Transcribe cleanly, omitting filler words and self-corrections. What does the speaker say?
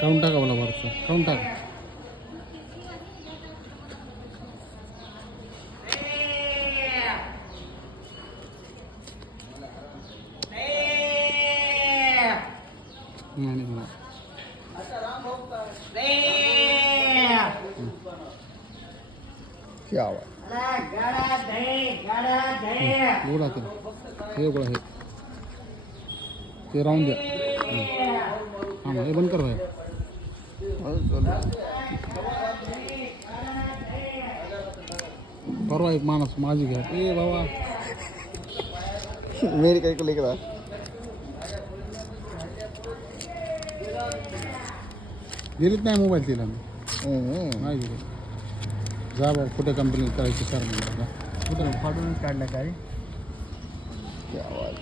Count टाका मला वरचं काउंट टाका. नाही मला क्या आवाज गोळा ते हे गोळा हे ते राहून द्या. हां हे बंद कर भाई. परवा एक माणूस माझी घ्या ए बाबा मेरी कहीं को लेकर आ. दिलीच नाही मोबाईल तिला मी नाही दिली. जा बाबा कुठे कंपनी करायची सर म्हणलं कुठे फाडूनच काढला काय. क्या आवाज